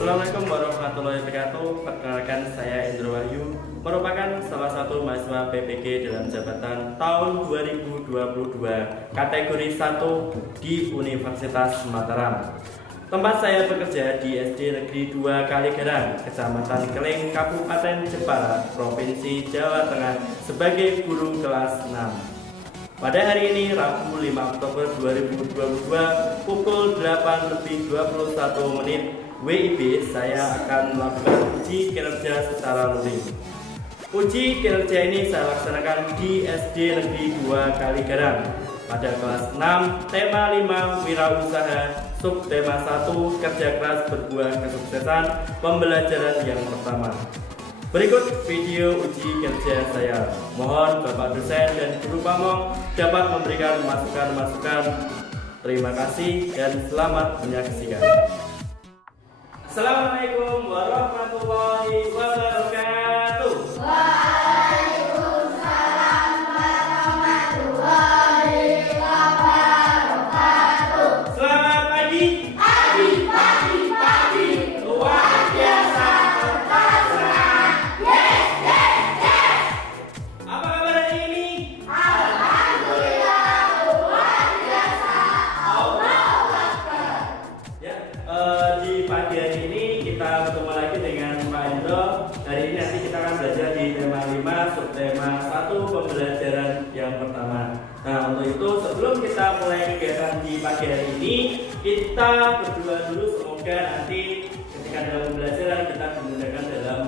Assalamualaikum warahmatullahi wabarakatuh. Perkenalkan, saya Indro Wahyu, merupakan salah satu mahasiswa PPG dalam jabatan tahun 2022 kategori 1 di Universitas Mataram. Tempat saya bekerja di SD Negeri 2 Kaligarang, Kecamatan Keling, Kabupaten Jepara, Provinsi Jawa Tengah sebagai guru kelas 6. Pada hari ini, Rabu 5 Oktober 2022, pukul 8.21 WIB, saya akan melakukan uji kinerja secara luring. Uji kinerja ini saya laksanakan di SD Negeri 2 Kaligarang pada kelas 6, tema 5 wirausaha, subtema 1 kerja keras berbuah kesuksesan, pembelajaran yang pertama. Berikut video uji kerja saya. Mohon Bapak dosen dan guru pamong dapat memberikan masukan-masukan. Terima kasih dan selamat menyaksikan. Assalamualaikum warahmatullahi wabarakatuh. Waalaikumsalam warahmatullahi wabarakatuh. Selamat pagi. Pagi. Luar biasa terkesan. Yes. Apa kabar hari ini? Alhamdulillah luar biasa. Allahu Akbar. Ya, di pagi hari ini kita bertemu lagi dengan Pak Indro. Hari ini nanti kita akan belajar di tema 5, subtema 1, pembelajaran yang pertama. Nah, untuk itu sebelum kita mulai kegiatan di pagi hari ini, kita berdoa dulu, semoga nanti ketika dalam pembelajaran kita dimudahkan dalam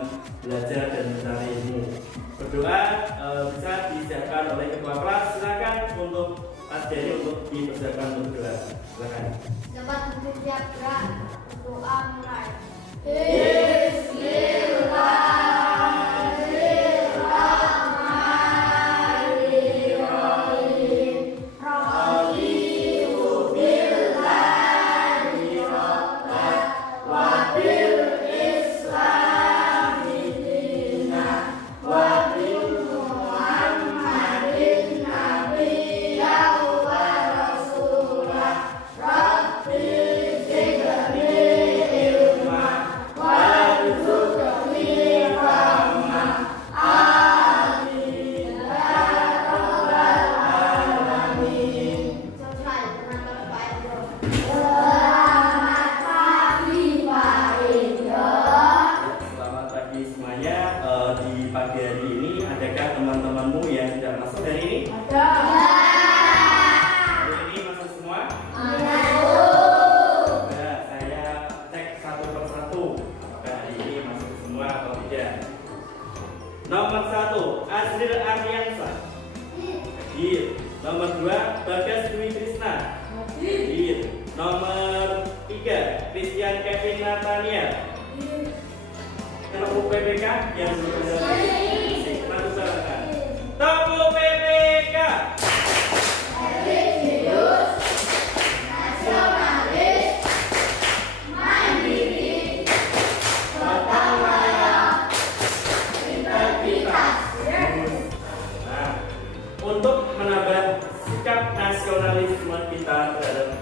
belajar dan mencari ilmu. Berdoa bisa disiapkan oleh ketua kelas. Silakan untuk Mas Jadi untuk dipersiapkan untuk berdoa. Silakan. Dapat bersiap gerak. Doa mulai. Bismillahirrahmanirrahim. Raditu billahi rabban wa bil islami dinan wa bi Muhammadin nabiyyan wa rasulah. Rabbi zidni ilma warzuqni fahma. Amin ya rabbal alamin. Selesai penonton Pak Indro. Selamat pagi Pak Indro. Selamat pagi semuanya. Di pagi hari ini, adakah teman-temanmu yang tidak masuk hari ini? Ada. Hari ini masuk semua? Nah, saya cek satu persatu apakah hari ini masuk semua atau tidak. Nomor 1, Azril Aryansa. Hadir. Nomor 2, Bagas Dwi Krisna. Hadir. Nomor 3, Christian Kevin Natania. Tepuk PPK yang belum ada lagi. Lalu silakan. Tepuk PPK. Religius, nasionalis, mandiri, gotong royong, integritas. Nah, untuk menambah sikap nasionalisme kita terhadap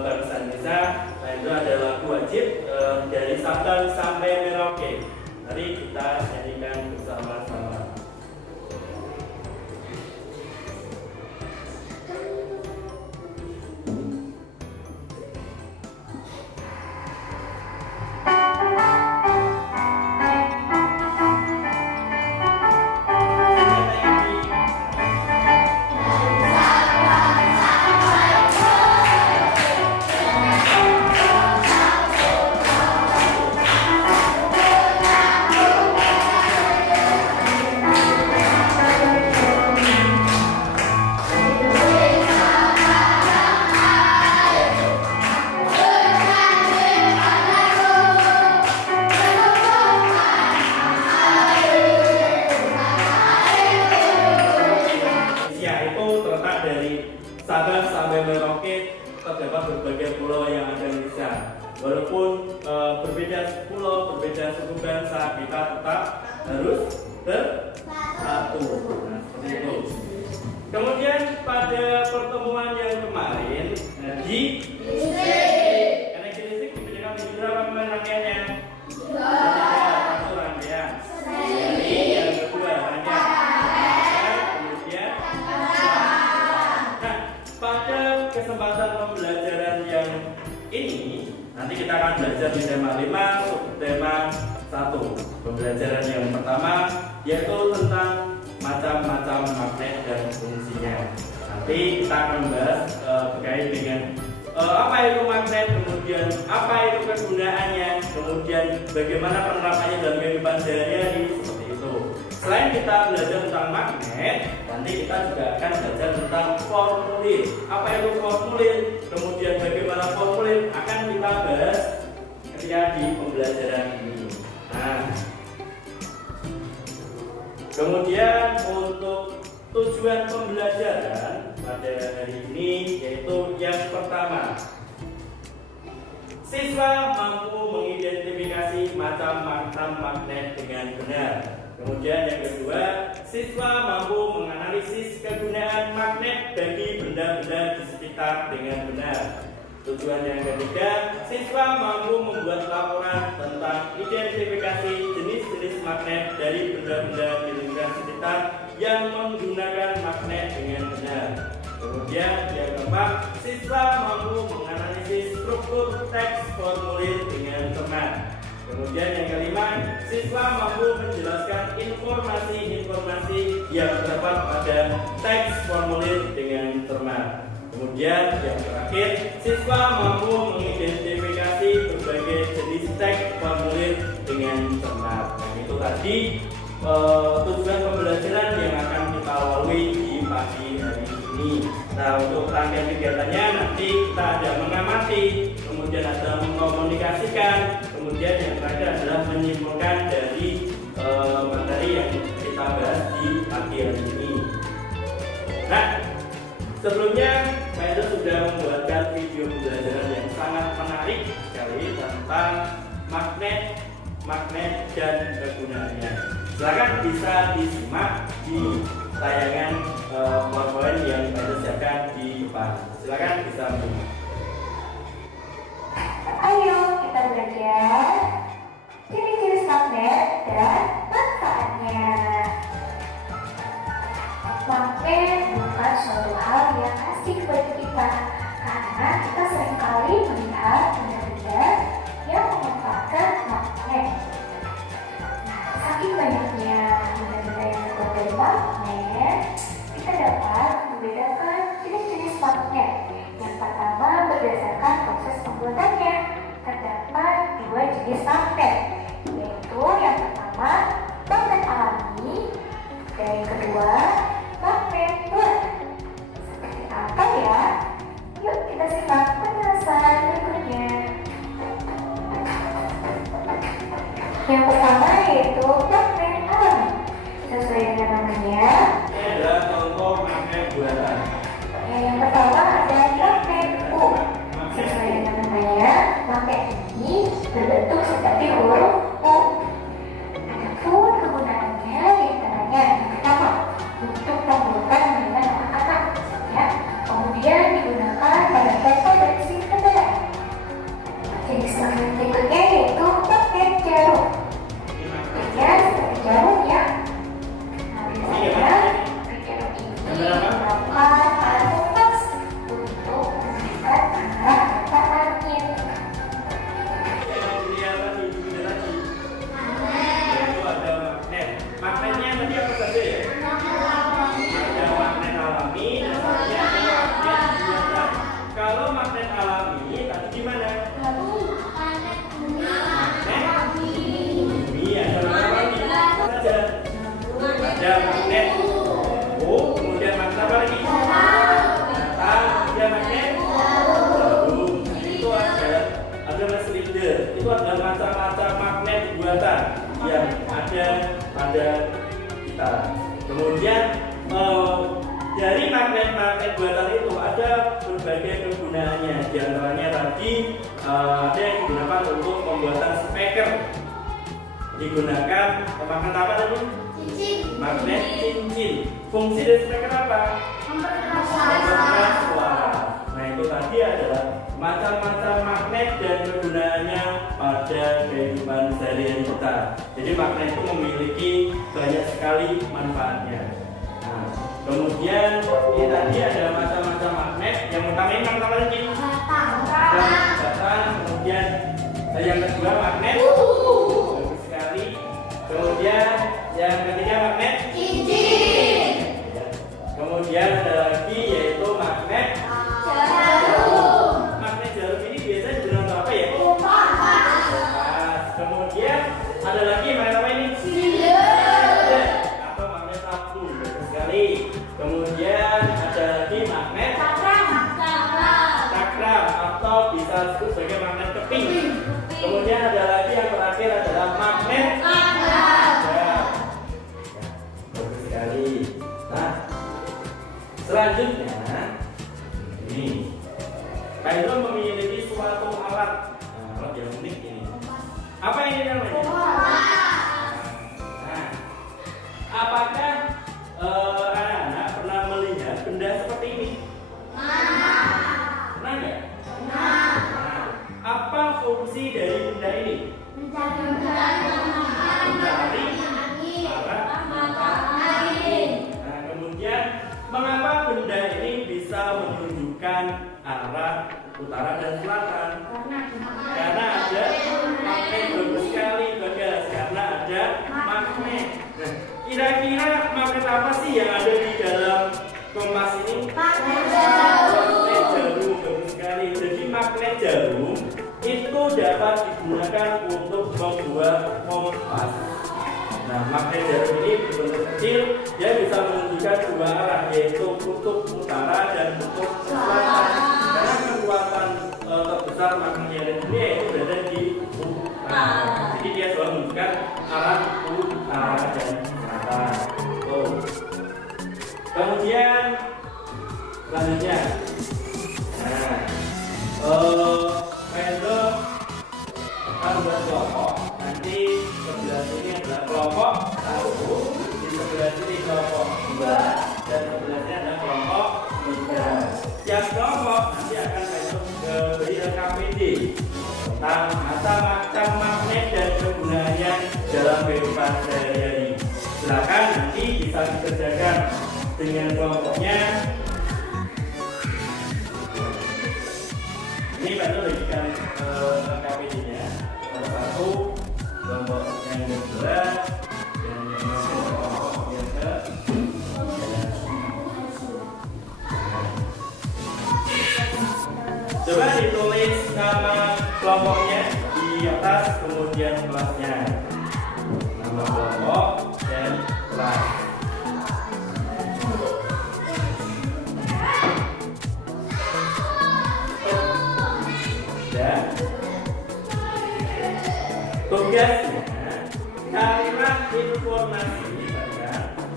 bangsa Indonesia, nah itu adalah wajib dari Sabang sampai Merauke. Mari kita nyanyikan bersama-sama. Sabang sampai Merauke terdapat berbagai pulau yang ada di Indonesia. Walaupun berbeda pulau, berbeda suku bangsa, kita tetap harus bersatu. Nah, seperti itu. Kemudian pada pertemuan yang kemarin di energi listrik dibedakan menjadi berapa pemain rangkaiannya? belajar di tema 5 subtema 1. Pembelajaran yang pertama yaitu tentang macam-macam magnet dan fungsinya. Nanti kita akan membahas terkait dengan apa itu magnet, kemudian apa itu kegunaannya, kemudian bagaimana penerapannya dalam kehidupan sehari-hari seperti itu. Selain kita belajar tentang magnet, nanti kita juga akan belajar tentang formulir. Apa itu formulir, kemudian bagaimana formulir akan kita bahas ketika di pembelajaran ini. Nah, kemudian untuk tujuan pembelajaran pada hari ini yaitu yang pertama, siswa mampu mengidentifikasi macam-macam magnet dengan benar. Kemudian yang kedua, siswa mampu menganalisis kegunaan magnet bagi benda-benda di sekitar dengan benar. Tujuan yang ketiga, siswa mampu membuat laporan tentang identifikasi jenis-jenis magnet dari benda-benda di lingkungan sekitar yang menggunakan magnet dengan benar. Kemudian yang keempat, siswa mampu menganalisis struktur teks formulir dengan cermat. Kemudian yang kelima, siswa mampu menjelaskan informasi-informasi yang terdapat pada teks formulir dengan cermat. Kemudian yang terakhir, siswa mampu mengidentifikasi berbagai jenis teks formulir dengan cermat. Nah, itu tadi tujuan pembelajaran yang akan kita lalui di pagi hari ini. Nah, untuk rangkaian kegiatannya nanti kita ada mengamati, kemudian ada mengkomunikasikan, kemudian yang terakhir adalah menyimpulkan dari materi yang kita bahas di pagi hari ini. Nah, sebelumnya saya sudah membuatkan video pembelajaran yang sangat menarik sekali tentang magnet dan kegunaannya. Silakan bisa disimak di tayangan PowerPoint yang saya siapkan di depan. Silakan bisa menyimak. Ayo kita belajar jenis-jenis magnet dan manfaatnya. Magnet bukan suatu hal yang asing bagi kita, karena kita seringkali melihat benda-benda yang memanfaatkan magnet. Saking banyaknya benda-benda yang terbuat dari magnet, kita dapat membedakan jenis-jenis magnet. Yang pertama, berdasarkan proses pembuatannya, terdapat dua jenis magnet, yaitu yang pertama magnet alami dan yang kedua magnet buatan. Seperti apa ya? Yuk kita simak penjelasan berikutnya. Yang pertama yaitu magnet alami. Sesuai dengan namanya, Ini adalah contoh magnet buatan. yang pertama ada magnet U. Sesuai dengan namanya, magnet ini berbentuk seperti huruf U. Adapun kegunaannya diantaranya yang pertama untuk pembuatan mainan anak-anak, ya. Kemudian digunakan pada pesta bensin kendaraan. Jenis magnet berikutnya yaitu magnet jarum. Ya, seperti jarum ya. Nah, biasanya magnet jarum ini merupakan alat kompas untuk menentukan arah mata angin. Yang dilihat tadi, yaitu ada magnet. Magnetnya tadi apa saja ya? Ada magnet alami, dan satunya ada magnet buatan. Kalau magnet alami tadi gimana? Magnet bumi, ada magnet lagi. Saja. Ada magnet kemudian magnet apa lagi? Datang, kemudian magnet jarum. Itu ada silinder. Itu adalah macam-macam magnet buatan yang ada pada kita. Kemudian dari magnet-magnet buatan itu ada berbagai kegunaannya. Di antaranya tadi ada yang digunakan untuk pembuatan speaker. Digunakan magnet apa tadi? Magnet cincin. Fungsi dari speaker apa? Memperkeras suara. Nah, itu tadi adalah macam-macam magnet dan kegunaannya pada kehidupan sehari-hari kita. Jadi magnet itu memiliki banyak sekali manfaatnya. Nah, kemudian ini tadi ada macam-macam magnet. Yang pertama ini magnet apa lagi? Batan. Kemudian Yang kedua magnet. Bagus sekali. Kemudian yang ketiga magnet cincin, kemudian ada lagi yaitu magnet jarum, magnet jarum ini biasanya digunakan untuk apa ya? kompas, Kemudian ada lagi magnet apa ini? silinder, Atau magnet lampu. Bagus sekali. Kemudian ada lagi magnet cakram atau bisa disebut sebagai magnet keping. Kemudian ada lagi yang terakhir adalah magnet ya. Bagus sekali. Nah, selanjutnya ini Kak Indro memiliki suatu alat yang unik ini. Apa ini namanya? Nah, apakah anak-anak pernah melihat benda seperti ini? Pernah nggak? Nah, apa fungsi dari benda ini? Mencari arah matahari. Nah, kemudian mengapa benda ini bisa menunjukkan arah utara dan selatan? Karena ada magnet. Bagus sekali Bagas, karena ada magnet. Nah, kira-kira magnet apa sih yang ada di dalam kompas ini? Magnet jarum. Bagus sekali. Jadi magnet jarum itu dapat digunakan untuk membuat kompas. Nah, magnet jarum ini berbentuk kecil, dia bisa menunjukkan dua arah, yaitu kutub utara dan kutub selatan. Karena kekuatan terbesar magnet jarum ini yaitu berada di utara. Jadi dia selalu menunjukkan arah utara dan selatan. Kemudian selanjutnya, Pedro akan membuat kelompok. Nanti sebelah sini adalah kelompok 1, di sebelah sini kelompok 2, dan sebelah sini adalah kelompok 3. Tiap kelompok nanti akan Pedro beri LKPD tentang macam-macam magnet dan kegunaannya dalam kehidupan sehari-hari. Silakan nanti bisa dikerjakan dengan kelompoknya. Ini Pedro berikan LKPD-nya. Satu kelompok yang kedua dan yang kelompok yang ke. Coba ditulis nama kelompoknya di atas, kemudian kelasnya. Nama kelompok dan kelas. Dan tugasnya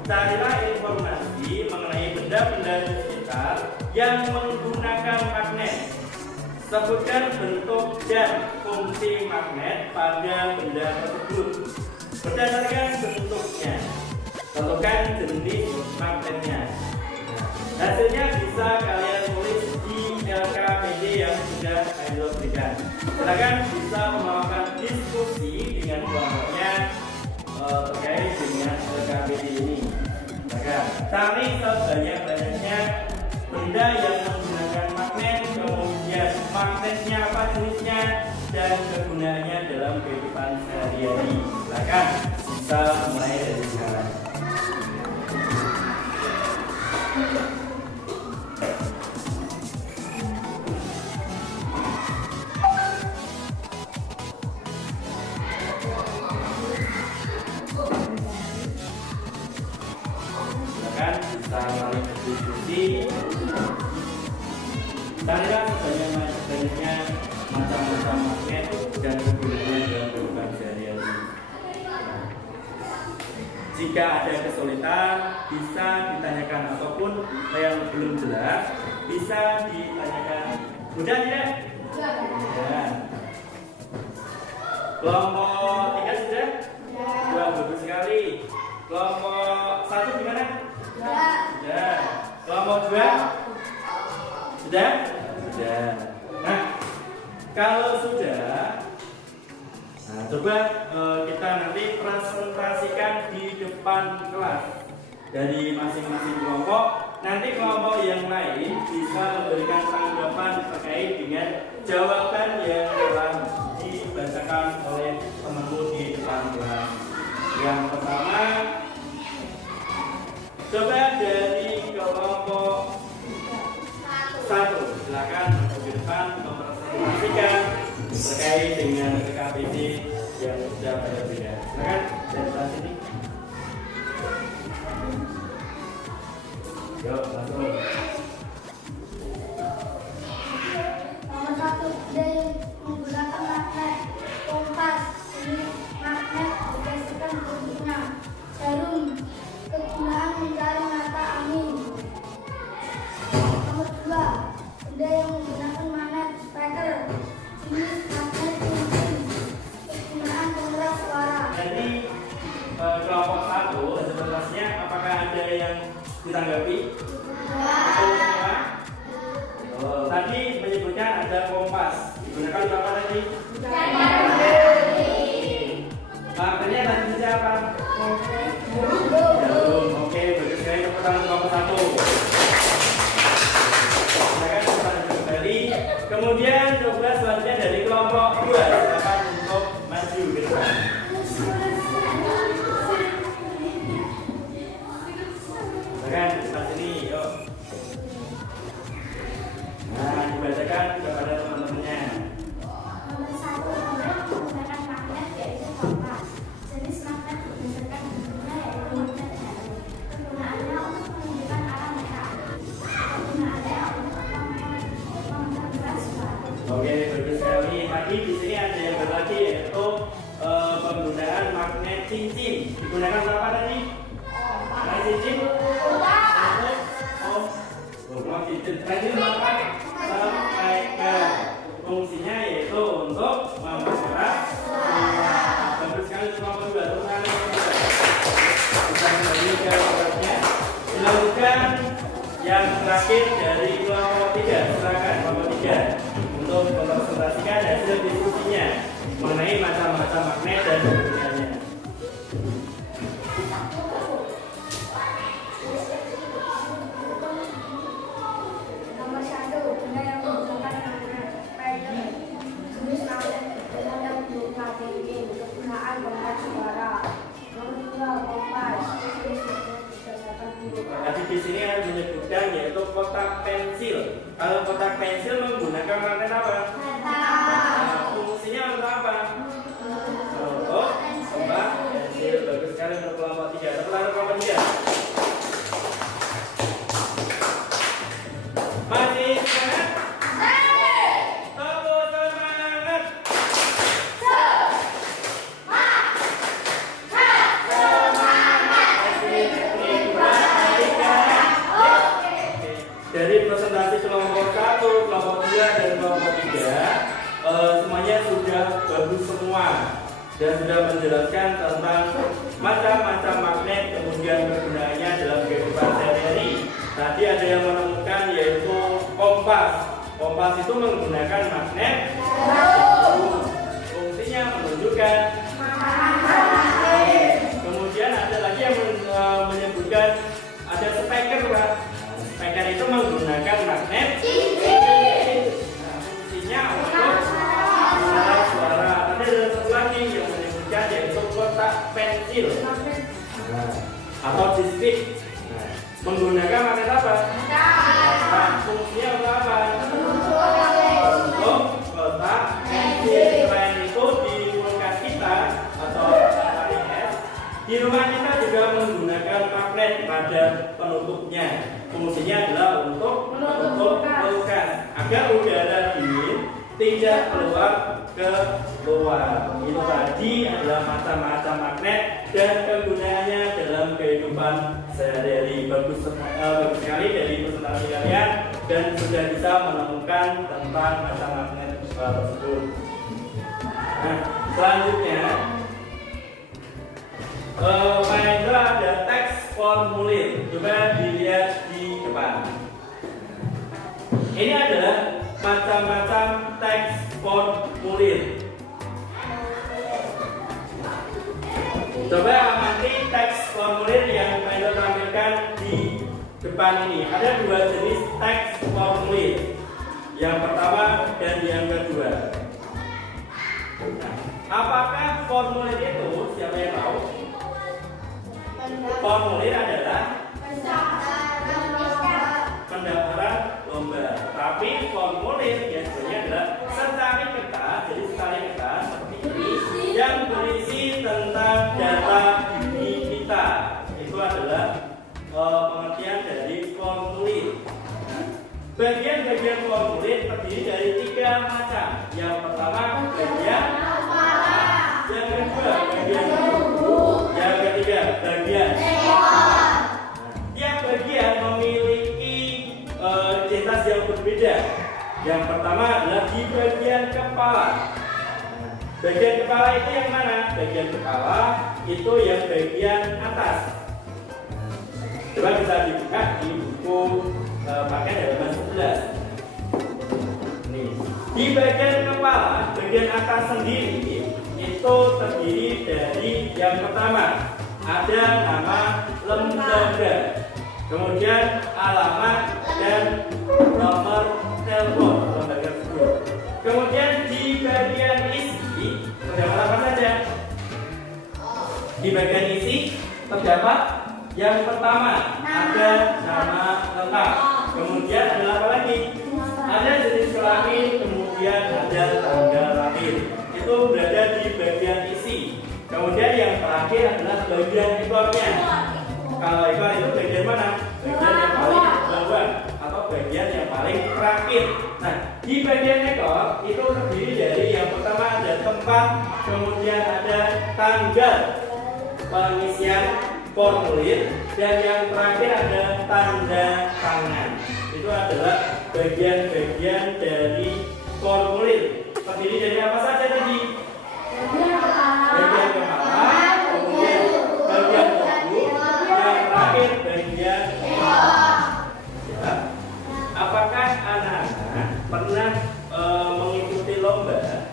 carilah informasi mengenai benda-benda di sekitar yang menggunakan magnet. Sebutkan bentuk dan fungsi magnet pada benda tersebut. Berdasarkan bentuknya, tentukan jenis magnetnya. Hasilnya bisa kalian tulis di LKPD yang sudah Pedro berikan. Silakan bisa melakukan diskusi dengan kelompoknya terkait dengan LKPD ini. Cari sebanyak-banyaknya benda yang menggunakan magnet, kemudian magnetnya apa jenisnya, dan kegunaannya dalam kehidupan sehari-hari. Silakan bisa mulai dari sekarang. Bisa saling berdiskusi. Carilah sebanyak-banyaknya macam-macam magnet dan kegunaannya dalam kehidupan sehari-hari. Jika ada kesulitan, bisa ditanyakan, ataupun yang belum jelas bisa ditanyakan. Sudah tidak? Ya. Kelompok 3 sudah? Sudah, bagus sekali. Kelompok 1 gimana? Sudah. Kelompok 2? Sudah? Sudah. Nah, kalau sudah, coba kita nanti presentasikan di depan kelas dari masing-masing kelompok. Nanti kelompok yang lain bisa memberikan tanggapan terkait dengan jawaban yang telah di dibacakan oleh temanmu di depan kelas. Yang pertama, coba dari kelompok 1, silakan masuk ke depan mempresentasikan terkait dengan PKPD yang sudah berbeda. Silakan dari depan sini. Yuk, langsung. Nomor 1, dari menggunakan magnet kompas. Ini magnet berdasarkan bentuknya. Jarum, kegunaan mencari mata angin. Nomor 2, benda yang menggunakan magnet speaker. Jenis magnet cincin, kegunaan pengeras suara. Jadi kelompok 1 presentasinya apakah ada yang ditanggapi? Semua? Oh, tadi menyebutnya ada kompas. Digunakan untuk apa tadi? Maknanya tadi siapa? Jarum. Oke, bagus sekali. Tepuk tangan kelompok 1. Silakan kita kembali. Kemudian coba selanjutnya dari kelompok 2. Silakan untuk maju ke depan. Silakan depan sini, yuk. Nah, dibacakan kepada teman-temannya. Nomor 1, magnet menggunakan magnet yaitu kompas. Jenis magnet berdasarkan bentuknya yaitu magnet jarum. Kegunaannya untuk menunjukkan arah merah. Kegunaannya untuk memperkeras suara. Oke, bagus sekali. Tadi di sini ada yang baru lagi yaitu penggunaan magnet cincin. Digunakan untuk apa tadi? Magnet cincin? Magnet cincin. Tadi apa? Sampaikan. Fungsinya yaitu untuk memperkeras suara. Bagus sekali kelompok 2. Tepuk tangan kelompok 2. Kita kembali ke kelasnya. Dilanjutkan yang terakhir dari kelompok 3. Silakan kelompok 3 untuk mempresentasikan hasil diskusinya mengenai macam-macam magnet dan kegunaannya. Nomor 1, benda yang menggunakan magnet speaker. Jenis magnet benda berupa cincin, kegunaan pengeras suara. Nomor 2, kompas. Jenis magnet berdasarkan bentuknya. Tadi di sini ada menyebutkan yaitu kotak pensil. Kalau kotak pensil menggunakan magnet apa? Nah, fungsinya untuk apa? Untuk kembang pensil. Bagus sekali untuk kelompok 3. Tepuk tangan kelompok 3. Masih semangat? Tepuk semangat. Dari presentasi kelompok 1, kelompok 2, dan kelompok 3 semuanya sudah bagus semua dan sudah menjelaskan tentang macam-macam magnet kemudian kegunaannya dalam kehidupan sehari-hari. Tadi ada yang menemukan yaitu kompas. Kompas itu menggunakan magnet. Fungsinya menunjukkan. Kemudian ada lagi yang menyebutkan ada speaker, Pak. Speaker itu menggunakan magnet. Nah, fungsinya untuk mengeras suara. Tadi ada satu lagi yang menyebutkan yaitu kotak pensil. Nah, atau distik. Nah, menggunakan magnet apa? Nah, fungsinya untuk apa? Untuk kotak pensil. Selain itu di kulkas kita atau lemari es, di rumah kita juga menggunakan magnet pada penutupnya. Fungsinya adalah untuk menutup kulkas agar udara dingin tidak keluar ke luar. Itu tadi adalah macam-macam magnet dan kegunaannya dalam kehidupan sehari-hari. Bagus sekali dari presentasi kalian dan sudah bisa menemukan tentang macam magnet tersebut. Nah, selanjutnya Pak Hendra ada teks formulir. Coba dilihat di depan. Ini adalah macam-macam teks formulir. Coba amati teks formulir yang Pak Hendra tampilkan di depan ini. Ada dua jenis teks formulir. Yang pertama dan yang kedua. Nah, apakah formulir itu? Siapa yang tahu? Formulir adalah pendaftaran lomba. Tapi formulir biasanya adalah secari kertas. Jadi secari kertas seperti ini yang berisi tentang data diri kita. Itu adalah pengertian dari formulir. Bagian-bagian formulir terdiri dari 3 macam. Yang pertama bagian kepala, yang kedua bagian tubuh, yang ketiga bagian ekor. Tiap bagian memiliki identitas yang berbeda. Yang pertama adalah di bagian kepala. Bagian kepala itu yang mana? Bagian kepala itu yang bagian atas. Coba bisa dibuka di buku pakai halaman 11. Nih, di bagian kepala, bagian atas sendiri itu terdiri dari yang pertama ada nama lembaga, kemudian alamat dan nomor telepon lembaga tersebut. Kemudian di bagian isi terdapat apa saja? Di bagian isi terdapat yang pertama ada nama lengkap, kemudian ada apa lagi? Ada jenis kelamin, kemudian ada tanggal lahir. Itu berada di bagian isi. Kemudian yang terakhir adalah bagian ekornya. Kalau ekor itu bagian mana? Bagian yang paling bawah atau bagian yang paling terakhir. Nah, di bagian ekor itu terdiri dari yang pertama ada tempat, kemudian ada tanggal pengisian formulir, dan yang terakhir ada tanda tangan. Itu adalah bagian-bagian dari formulir. Terdiri dari apa saja tadi? Bagian kepala, kemudian bagian tubuh, yang terakhir bagian ekor. Ya. Apakah anak-anak pernah mengikuti lomba?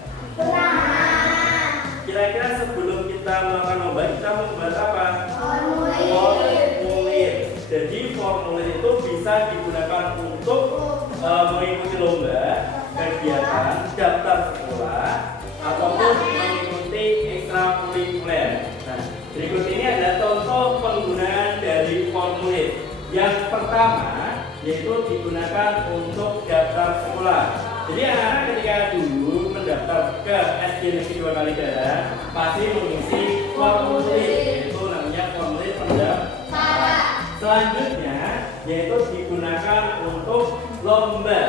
Kira-kira sebelum kita melakukan lomba, kita membuat apa? Formulir. Jadi formulir itu bisa digunakan untuk mengikuti lomba, kegiatan, daftar sekolah, ataupun mengikuti ekstrakurikuler. Nah, berikut ini adalah contoh penggunaan dari formulir. Yang pertama yaitu digunakan untuk daftar sekolah. Jadi anak-anak ketika dulu mendaftar ke SD Negeri 2 Kaligaran pasti mengisi formulir, yaitu namanya formulir pendaftaran. Selanjutnya yaitu digunakan untuk lomba.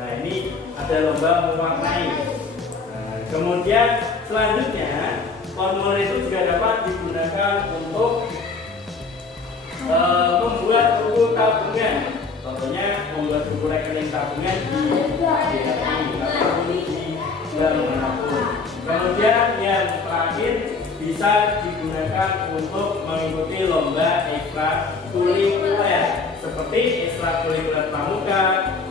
Nah, ini ada lomba mewarnai. Kemudian selanjutnya formulir itu juga dapat digunakan untuk membuat buku tabungan. Contohnya membuat buku rekening tabungan di BRI ataupun di bank manapun. Kemudian yang terakhir bisa digunakan untuk mengikuti lomba ekstrakurikuler seperti ekstrakurikuler pramuka,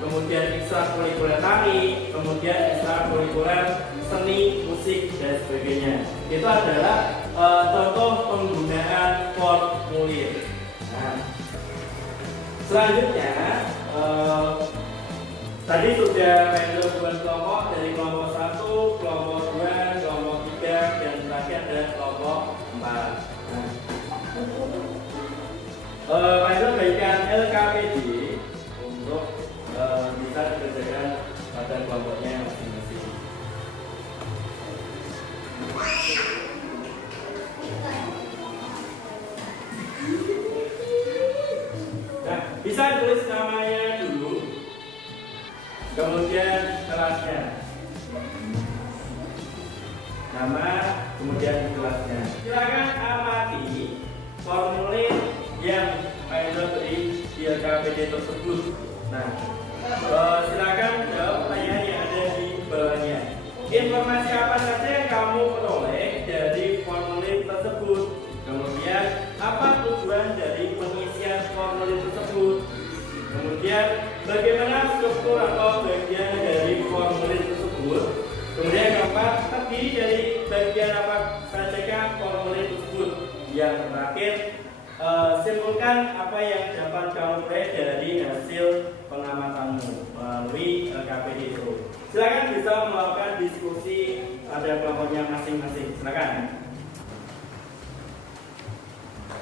kemudian ekstrakurikuler tari, kemudian ekstrakurikuler seni, musik, dan sebagainya. Itu adalah contoh penggunaan formulir. Nah, selanjutnya tadi sudah mengenai buat kelompok dari kelompok 1, kelompok 2, kelompok 3, dan terakhir ada kelompok 4. Saya bagikan LKPD untuk bisa dikerjakan pada kelompoknya masing-masing. Nah, bisa tulis namanya dulu, kemudian kelasnya, nama, kemudian kelasnya. Silakan amati formulir yang Pak beri di LKPD tersebut. Nah, silakan jawab pertanyaan yang ada di bawahnya. Informasi apa saja yang kamu peroleh dari formulir tersebut? Kemudian, apa tujuan dari pengisian formulir tersebut? Kemudian, bagaimana struktur atau bagian dari formulir tersebut? Kemudian yang keempat, terdiri dari bagian apa saja formulir tersebut? Yang terakhir, simpulkan apa yang dapat kamu peroleh dari hasil pengamatanmu melalui LKPD itu. Silakan bisa melakukan diskusi pada kelompoknya masing-masing. Silakan.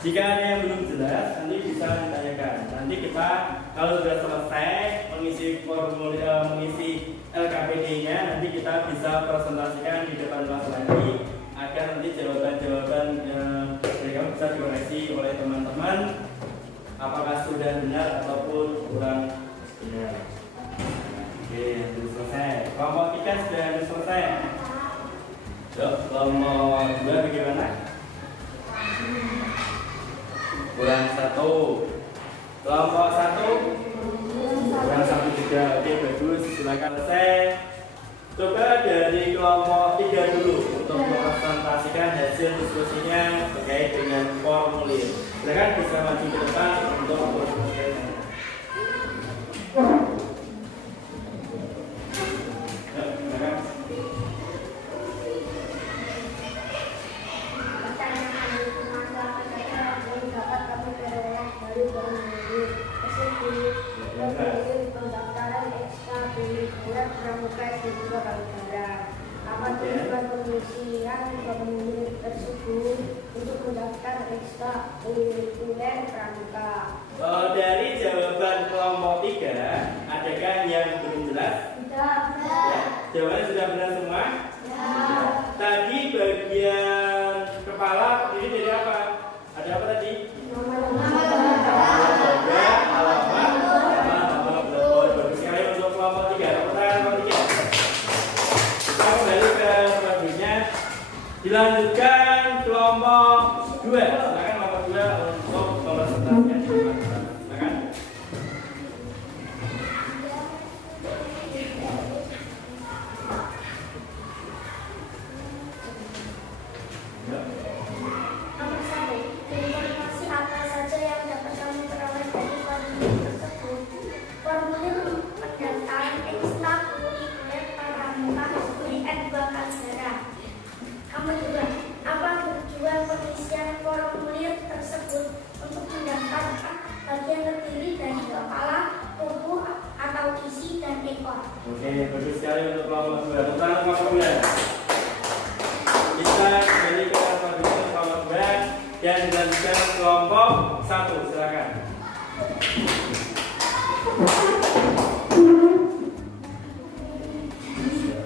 Jika ada yang belum jelas, nanti bisa ditanyakan. Nanti kita kalau sudah selesai mengisi formulir, mengisi LKPD-nya, nanti kita bisa presentasikan di depan kelas lagi agar nanti jawaban-jawaban dari kamu bisa dikoreksi oleh teman-teman apakah sudah benar ataupun kurang benar. Oke, sudah selesai. Kelompok 3 sudah selesai. Yuk, kelompok 2 bagaimana? Kurang 1. Kelompok 1 kurang 1 juga. Oke, bagus. Silakan selesai. Coba dari kelompok 3 dulu untuk mempresentasikan hasil diskusinya terkait dengan formulir. Silakan bisa maju ke depan untuk mempresentasikannya. Pendaftaran ekstrakurikuler pramuka dan juga pariwisata. Apa tujuan pengisian formulir tersebut untuk mendaftar ekstrakurikuler pramuka? Dari jawaban kelompok 3, adakah yang belum jelas? Tidak. Ya, jawabannya sudah benar semua? Ya. Tadi bagian kepala ini dari apa? Ada apa tadi? Dilanjutkan kelompok 2. Silakan kelompok 2 untuk mempresentasikan di depan. Silakan. Nomor 1. Informasi apa saja yang dapat kamu peroleh dari formulir tersebut? Formulir pendaftaran ekstrakurikuler pramuka UN Bangkanegara. Nomor 2. Apa tujuan pengisian formulir tersebut untuk mendaftarkan bagian terdiri dari kepala, tubuh, atau isi dan ekor? Oke, bagus sekali untuk kelompok 2. Tentang kelompok 2. Kita kembali ke kelompok 2 dan dilanjutkan kelompok 1. Silakan.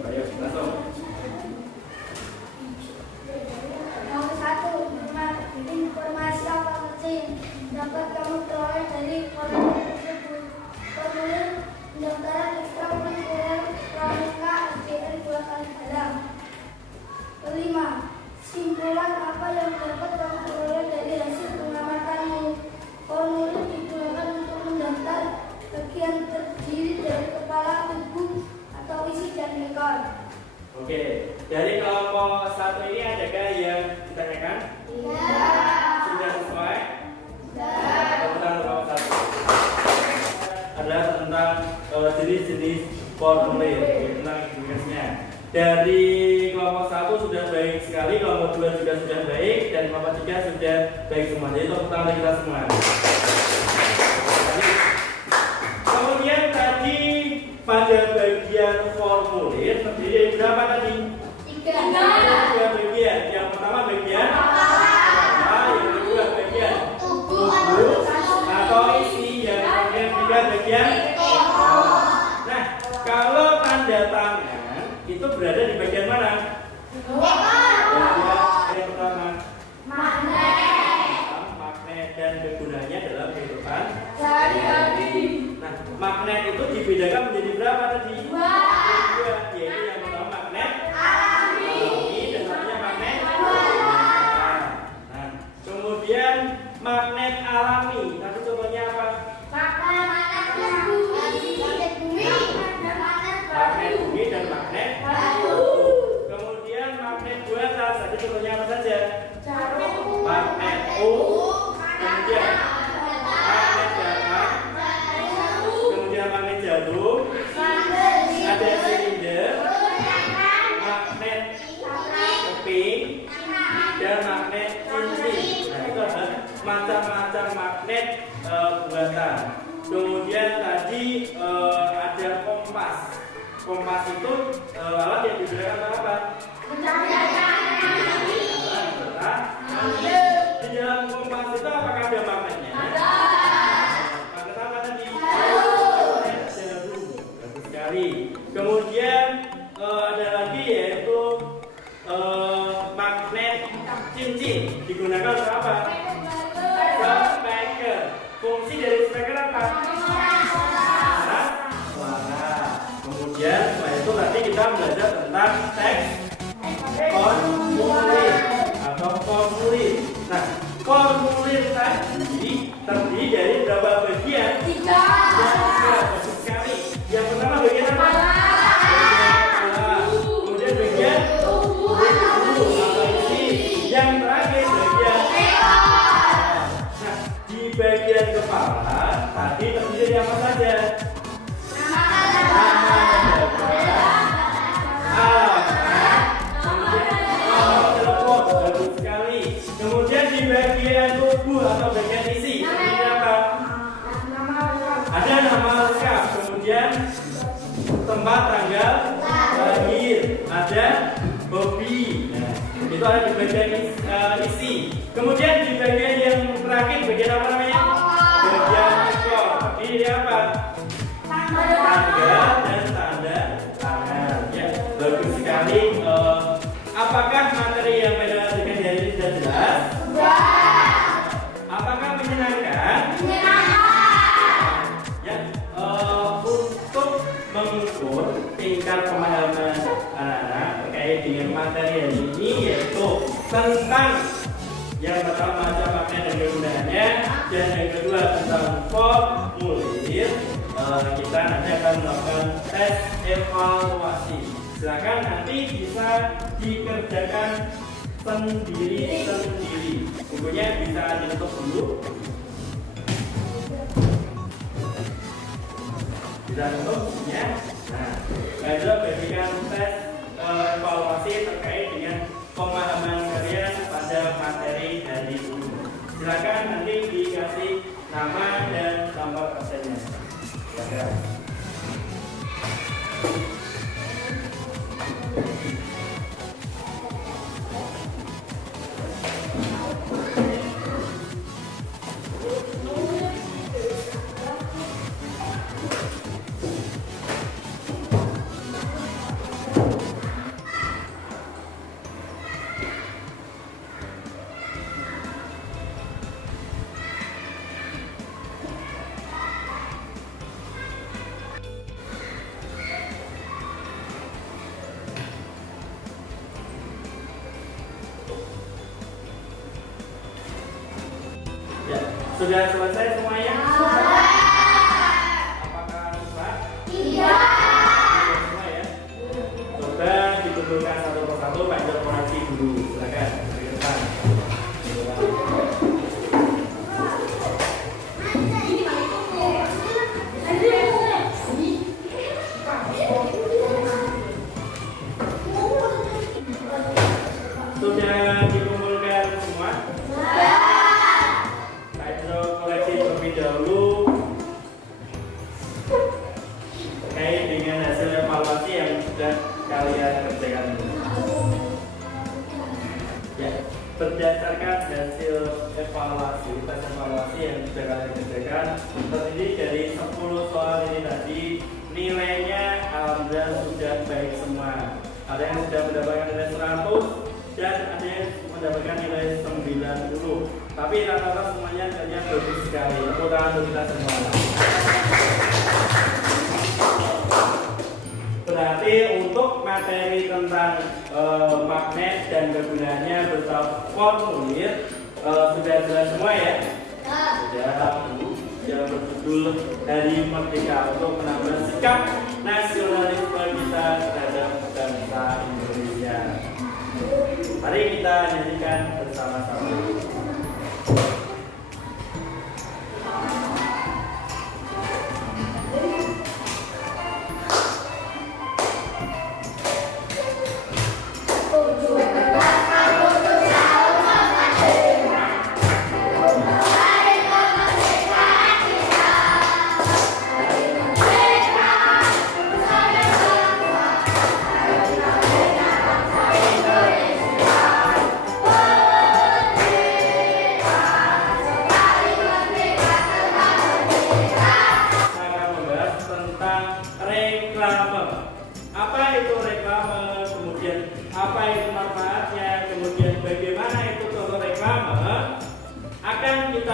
Ayo, langsung. Nomor 1. Informasi apa saja yang dapat kamu peroleh dari formulir tersebut? Formulir pendaftaran ekstrakurikuler pramuka UN Bangkanegara. 5. Simpulan apa yang dapat kamu peroleh dari hasil pengamatanmu? Formulir digunakan untuk mendaftar bagian terdiri dari kepala, tubuh, atau isi dan ekor. Oke, dari kelompok 1 ini adakah yang ditanyakan? Iya. Sudah sesuai? Tentang kelompok 1 adalah tentang jenis-jenis formulir, tentang indikasinya. Dari kelompok 1 sudah baik sekali, kelompok 2 juga sudah baik, dan kelompok 3 sudah baik semua. Jadi tepuk tangan kita semua. Kemudian tadi pada bagian formulir terdiri dari berapa tadi? 3 bagian. Yang pertama bagian kepala, yang kedua bagian tubuh atau isi, yang ketiga bagian ekor. Nah, kalau tanda tangan itu berada di bagian mana? Bagian yang pertama magnet, dan kegunaannya dalam kehidupan sehari-hari. Nah, magnet itu dibedakan menjadi berapa tadi? 2, yaitu yang pertama magnet alami dan satunya magnet buatan. Nah, kemudian magnet alami, tapi contohnya apa? Magnet bumi dan magnet batu. Kemudian magnet buatan, tadi contohnya apa saja? Magnet kemudian magnet datar, kemudian magnet jarum, ada silinder, magnet keping, dan magnet cincin. Nah, itu adalah macam-macam magnet buatan. Kemudian tadi ada kompas. Kompas itu alat yang digunakan untuk apa? Di dalam kompas itu apakah ada magnetnya? Magnet apa tadi? Jarum. Bagus sekali. Kemudian ada lagi yaitu magnet cincin. Digunakan untuk apa? Speaker. Fungsi dari speaker apa? Suara. Kemudian setelah itu nanti kita belajar tentang teks formulir atau formulir. Nah, formulir tadi terdiri dari berapa bagian? 3. Bagus sekali. Yang pertama bagian apa? Kemudian bagian tubuh atau isi. Yang terakhir bagian nah, di bagian kepala tadi terdiri dari apa saja? Bagus sekali. Kemudian di bagian tubuh atau bagian isi ini apa? Ada nama lengkap. Kemudian tempat tanggal lahir. Ada hobi. Nah, itu ada di bagian isi. Kemudian di bagian yang terakhir bagian apa namanya? Bagian ekor. Ini apa? Tanggal dan tanda tangan. Ya, bagus sekali. Apakah materi yang pada dengan hari ini sudah jelas? Apakah menyenangkan? Ya, untuk mengukur tingkat pemahaman anak-anak terkait dengan materi hari ini yaitu tentang yang pertama macam magnet dan kegunaannya, dan yang kedua tentang formulir. Kita nanti akan melakukan tes evaluasi. Silakan nanti bisa dikerjakan sendiri-sendiri. Bukunya bisa ditutup dulu. Bisa tutup bukunya. Nah, lalu berikan tes evaluasi terkait dengan pemahaman kalian pada materi hari ini. Silakan nanti dikasih nama dan nomor absennya. Silakan. Ya, sudah selesai semuanya? Apakah susah? Tidak. Semua ya? Coba dikumpulkan satu persatu, Pak Jok koreksi dulu. Silakan ke depan. Sudah dikumpulkan semua? Dahulu terkait dengan hasil evaluasi yang sudah kalian kerjakan ini. Ya, berdasarkan hasil evaluasi, tes evaluasi yang sudah kalian kerjakan, terdiri dari 10 soal ini tadi, nilainya alhamdulillah sudah baik semua. Ada yang sudah mendapatkan nilai 100 dan ada yang mendapatkan nilai 90. Tapi rata-rata semuanya ternyata bagus sekali. Tepuk tangan untuk kita semua. Berarti untuk materi tentang magnet dan kegunaannya beserta formulir sudah jelas semua ya? Sudah. Yang berjudul Hari Merdeka untuk menambah sikap nasionalisme kita terhadap bangsa Indonesia. Mari kita nyanyikan bersama-sama. Tujuh belas Agustus tahun 45.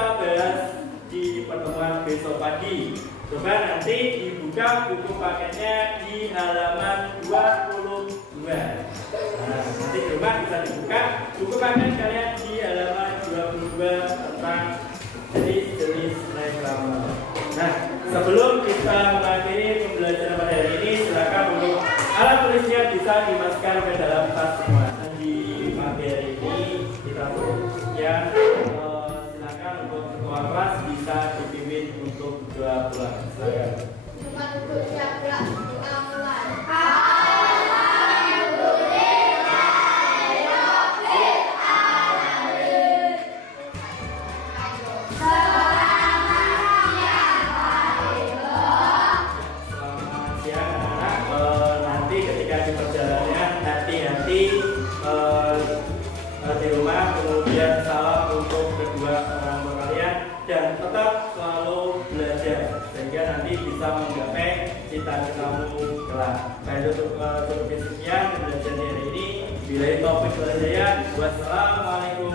kita bahas di pertemuan besok pagi. Coba nanti dibuka buku paketnya di halaman 22. Nah, nanti coba bisa dibuka buku paket kalian di halaman 22 tentang jenis-jenis reklame. Nah, sebelum kita mengakhiri pembelajaran pada hari ini, silakan untuk alat tulisnya bisa dimasukkan ke dalam tas semua. Dan di pagi hari ini kita ya silakan untuk ketua kelas bisa dipimpin untuk doa pulang. Silakan. Cuma untuk siapa doa pulang. Di rumah, kemudian salam untuk kedua orang tua kalian dan tetap selalu belajar sehingga nanti bisa menggapai cita-citamu kelak. Saya tutup sekian pembelajaran hari ini. Bila topik saya, wassalamualaikum